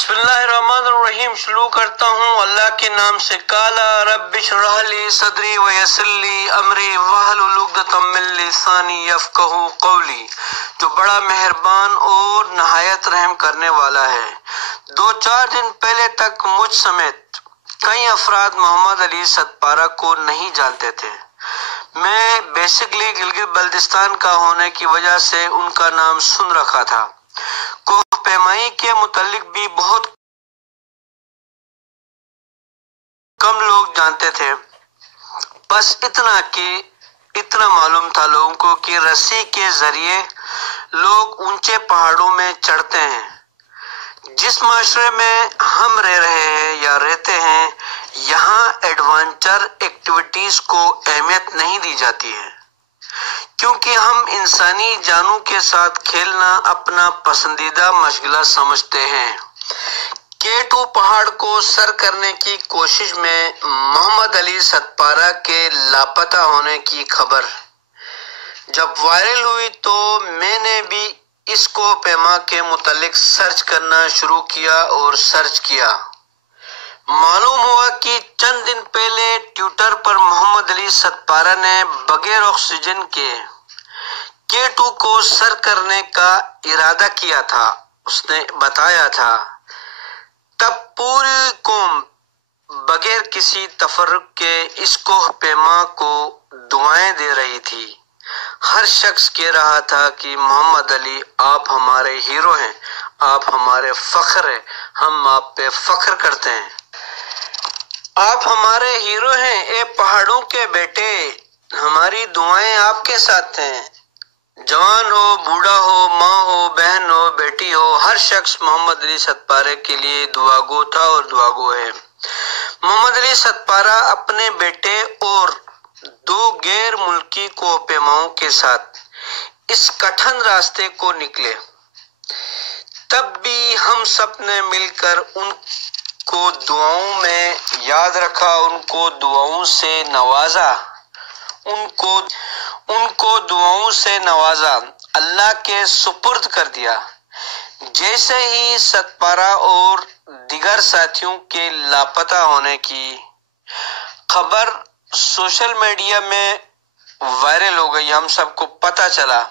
بسم اللہ الرحمن الرحیم شروع کرتا ہوں اللہ کے نام سے۔ قالا رب اشرح لی صدری ویسر لی امری واحلل عقدۃ من لسانی یفقہوا قولی، جو بڑا مہربان اور نہایت رحم کرنے والا ہے۔ 2-4 دن پہلے تک مجھ سمیت کئی افراد محمد علی ستپارہ کو نہیں جانتے تھے۔ میں بیسکلی گلگت بلتستان کا ہونے کی وجہ سے ان کا نام سن رکھا تھا۔ کوہ پیمائی کے متعلق بھی بہت کم لوگ جانتے تھے، بس اتنا معلوم تھا لوگوں کو کہ رسی کے ذریعے لوگ اونچے پہاڑوں میں چڑھتے ہیں۔ جس معاشرے میں ہم رہ رہے ہیں یا رہتے ہیں، یہاں ایڈونچر ایکٹیویٹیز کو اہمیت نہیں دی جاتی ہے، کیونکہ ہم انسانی جانوں کے ساتھ کھیلنا اپنا پسندیدہ مشغلہ سمجھتے ہیں۔ K2 پہاڑ کو سر کرنے کی کوشش میں محمد علی ستپارہ کے لاپتہ ہونے کی خبر جب وائرل ہوئی تو میں نے بھی اس کوہ پیما کے متعلق سرچ کرنا شروع کیا اور سرچ کیا۔ معلوم ہوا کہ چند دن پہلے ٹویٹر پر محمد علی ستپارہ نے بغیر آکسیجن کے K2 کو سر کرنے کا ارادہ کیا تھا۔ اس نے بتایا تھا، تب پوری قوم بغیر کسی تفرق کے اس کوہ پیما کو دعائیں دے رہی تھی۔ ہر شخص کہہ رہا تھا کہ محمد علی آپ ہمارے ہیرو ہیں، آپ ہمارے فخر ہیں، ہم آپ پہ فخر کرتے ہیں، آپ ہمارے ہیرو ہیں، اے پہاڑوں کے بیٹے، ہماری دعائیں آپ کے ساتھ ہیں۔ جوان ہو، بوڑھا ہو، ماں ہو، بہن ہو، بیٹی ہو، ہر شخص محمد علی ستپارہ کے لیے دعا گو تھا اور دعا گو ہے۔ محمد علی ستپارہ اپنے بیٹے اور 2 غیر ملکی کوہ پیماؤں کے ساتھ اس کٹھن راستے کو نکلے۔ تب بھی ہم سب نے مل کر ان کو دعاؤں میں یاد رکھا، ان کو دعاؤں سے نوازا، ان کو دعاؤں سے نوازا، اللہ کے سپرد کر دیا۔ جیسے ہی ستپارہ اور دیگر ساتھیوں کے لاپتہ ہونے کی خبر سوشل میڈیا میں وائرل ہو گئی، ہم سب کو پتہ چلا،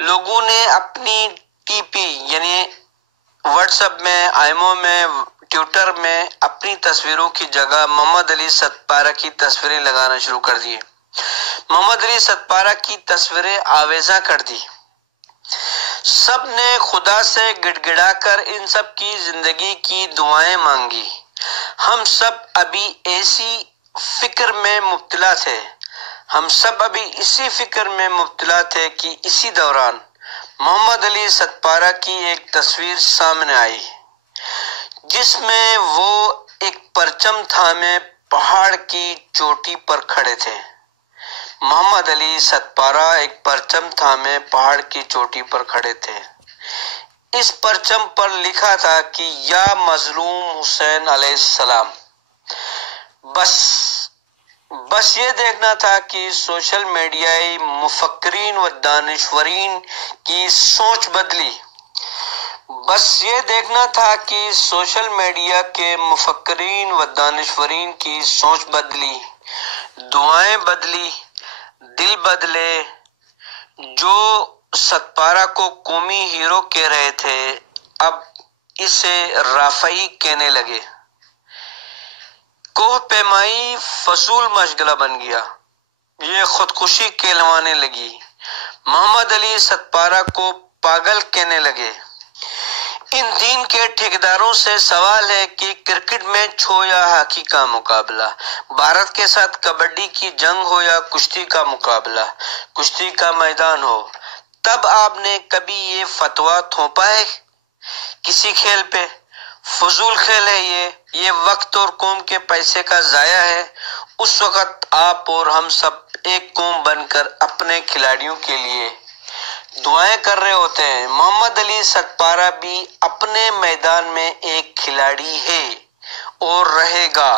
لوگوں نے اپنی ٹی پی یعنی واٹس ایپ میں، آئیمو میں، ٹویٹر میں اپنی تصویروں کی جگہ محمد علی ستپارہ کی تصویریں لگانا شروع کر دی۔ محمد علی ستپارہ کی تصویریں آویزاں کر دی۔ سب نے خدا سے گڑ گڑا کر ان سب کی زندگی کی دعائیں مانگی۔ ہم سب ابھی ایسی فکر میں مبتلا تھے، ہم سب ابھی اسی فکر میں مبتلا تھے کہ اسی دوران محمد علی ستپارہ کی ایک تصویر سامنے آئی، جس میں وہ ایک پرچم تھامے پہاڑ کی چوٹی پر کھڑے تھے۔ محمد علی ستپارہ ایک پرچم تھامے پہاڑ کی چوٹی پر کھڑے تھے۔ اس پرچم پر لکھا تھا کہ یا مظلوم حسین علیہ السلام۔ بس یہ دیکھنا تھا کہ سوشل میڈیائی مفکرین و دانشورین کی سوچ بدلی۔ بس یہ دیکھنا تھا کہ سوشل میڈیا کے مفکرین و دانشورین کی سوچ بدلی، دعائیں بدلی، دل بدلے۔ جو ستپارہ کو قومی ہیرو کہہ رہے تھے، اب اسے رافعی کہنے لگے۔ کوہ پیمائی فضول مشغلہ بن گیا، یہ خودکشی کہلوانے لگی۔ محمد علی ستپارہ کو پاگل کہنے لگے۔ ان دین کے ٹھیکیداروں سے سوال ہے کہ کرکٹ میچ ہو یا ہاکی کا مقابلہ، بھارت کے ساتھ کبڈی کی جنگ ہو یا کشتی کا مقابلہ، کشتی کا میدان ہو، تب آپ نے کبھی یہ فتویٰ تھوپا ہے کسی کھیل پہ؟ فضول کھیل ہے یہ وقت اور قوم کے پیسے کا ضائع ہے۔ اس وقت آپ اور ہم سب ایک قوم بن کر اپنے کھلاڑیوں کے لیے دعائیں کر رہے ہوتے ہیں۔ محمد علی ستپارہ بھی اپنے میدان میں ایک کھلاڑی ہے اور رہے گا۔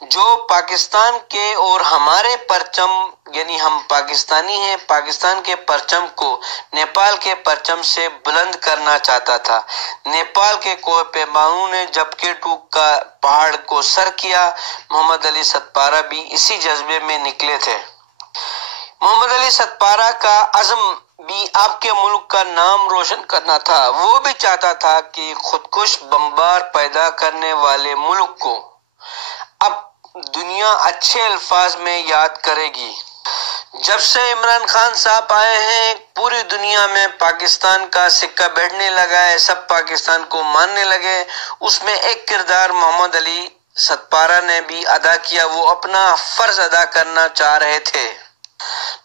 جو پاکستان کے اور ہمارے پرچم، یعنی ہم پاکستانی ہیں، پاکستان کے پرچم کو نیپال کے پرچم سے بلند کرنا چاہتا تھا۔ نیپال کے کوہ پیماؤں نے جب K2 کا پہاڑ کو سر کیا، محمد علی ستپارہ بھی اسی جذبے میں نکلے تھے۔ محمد علی ستپارہ کا عزم بھی آپ کے ملک کا نام روشن کرنا تھا۔ وہ بھی چاہتا تھا کہ خودکش بمبار پیدا کرنے والے ملک کو اب دنیا اچھے الفاظ میں یاد کرے گی۔ جب سے عمران خان صاحب آئے ہیں، پوری دنیا میں پاکستان کا سکہ بیٹھنے لگا ہے، سب پاکستان کو ماننے لگے۔ اس میں ایک کردار محمد علی ستپارہ نے بھی ادا کیا، وہ اپنا فرض ادا کرنا چاہ رہے تھے۔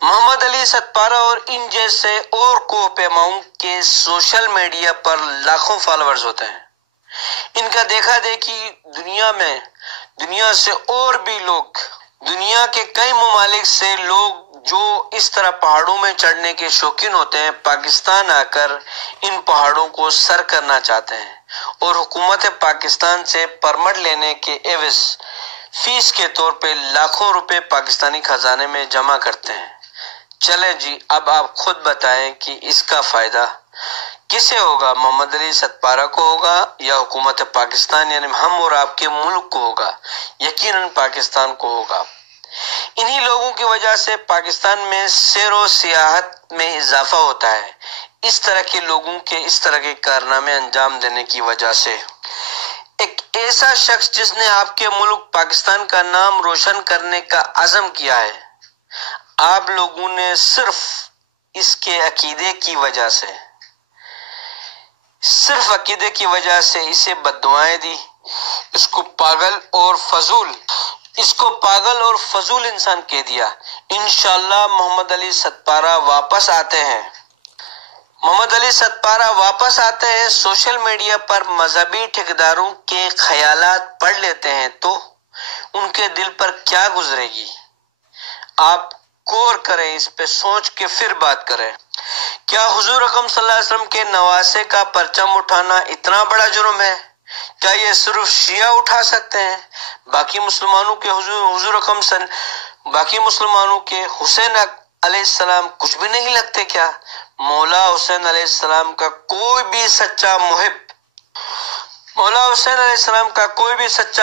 محمد علی ستپارہ اور ان جیسے اور کوہ پیماؤں کے سوشل میڈیا پر لاکھوں فالوورز ہوتے ہیں۔ ان کا دیکھا دیکھی دنیا سے اور بھی لوگ، دنیا کے کئی ممالک سے لوگ جو اس طرح پہاڑوں میں چڑھنے کے شوقین ہوتے ہیں، پاکستان آ کر ان پہاڑوں کو سر کرنا چاہتے ہیں اور حکومت پاکستان سے پرمٹ لینے کے عوض فیس کے طور پہ لاکھوں روپے پاکستانی خزانے میں جمع کرتے ہیں۔ چلیں جی، اب آپ خود بتائیں کہ اس کا فائدہ کسے ہوگا؟ محمد علی ستپارہ کو ہوگا یا حکومت پاکستان یعنی ہم اور آپ کے ملک کو ہوگا؟ یقیناً پاکستان کو ہوگا۔ انہی لوگوں کی وجہ سے پاکستان میں سیر و سیاحت میں اضافہ ہوتا ہے، اس طرح کے لوگوں کے اس طرح کے کارنامے انجام دینے کی وجہ سے۔ ایک ایسا شخص جس نے آپ کے ملک پاکستان کا نام روشن کرنے کا عزم کیا ہے، آپ لوگوں نے صرف اس کے عقیدے کی وجہ سے، اسے بددعائیں دی، اس کو پاگل اور فضول انسان کہہ دیا۔ انشاءاللہ محمد علی ستپارہ واپس آتے ہیں، سوشل میڈیا پر مذہبی ٹھیکیداروں کے خیالات پڑھ لیتے ہیں تو ان کے دل پر کیا گزرے گی؟ آپ غور کریں، اس پہ سوچ کے پھر بات کریں۔ کیا حضور اکرم صلی اللہ علیہ وسلم کے نواسے کا پرچم اٹھانا اتنا بڑا جرم ہے؟ کیا یہ صرف شیعہ اٹھا سکتے ہیں؟ باقی مسلمانوں کے حسین علیہ السلام کچھ بھی نہیں لگتے کیا؟ مولا حسین علیہ السلام کا کوئی بھی سچا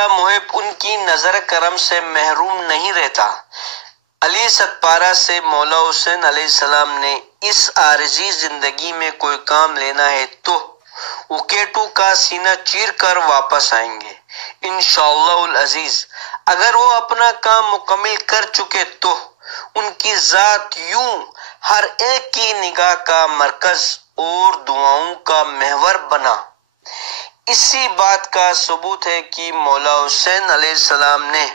محب ان کی نظر کرم سے محروم نہیں رہتا۔ علی ستپارہ سے مولا حسین علیہ السلام نے اس عارضی زندگی میں کوئی کام لینا ہے تو وہ K2 کا سینہ چیر کر واپس آئیں گے انشاءاللہ العزیز۔ اگر وہ اپنا کام مکمل کر چکے تو ان کی ذات یوں ہر ایک کی نگاہ کا مرکز اور دعاؤں کا محور بنا۔ اسی بات کا ثبوت ہے کہ مولا حسین علیہ السلام نے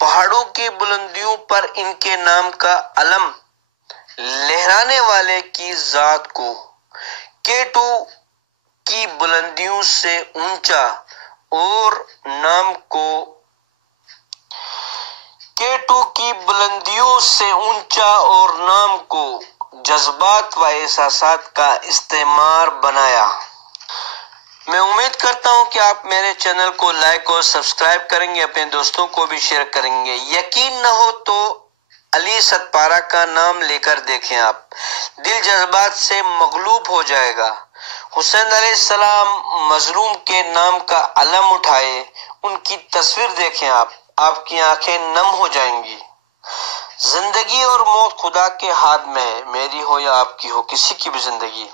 پہاڑوں کی بلندیوں پر ان کے نام کا علم لہرانے والے کی ذات کو K2 کی بلندیوں سے اونچا اور نام کو جذبات و احساسات کا استعمار بنایا۔ میں امید کرتا ہوں کہ آپ میرے چینل کو لائک اور سبسکرائب کریں گے، اپنے دوستوں کو بھی شیئر کریں گے۔ یقین نہ ہو تو علی ستپارہ کا نام لے کر دیکھیں، آپ دل جذبات سے مغلوب ہو جائے گا۔ حسین علیہ السلام مظلوم کے نام کا علم اٹھائے، ان کی تصویر دیکھیں، آپ کی آنکھیں نم ہو جائیں گی۔ زندگی اور موت خدا کے ہاتھ میں ہے، میری ہو یا آپ کی ہو، کسی کی بھی زندگی۔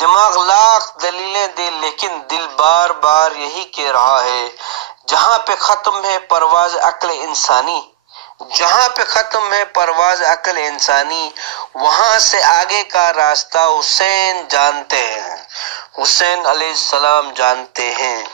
دماغ لاکھ دلیلیں دے لیکن دل بار بار یہی کہہ رہا ہے، جہاں پہ ختم ہے پرواز عقل انسانی، وہاں سے آگے کا راستہ حسین جانتے ہیں، حسین علیہ السلام جانتے ہیں۔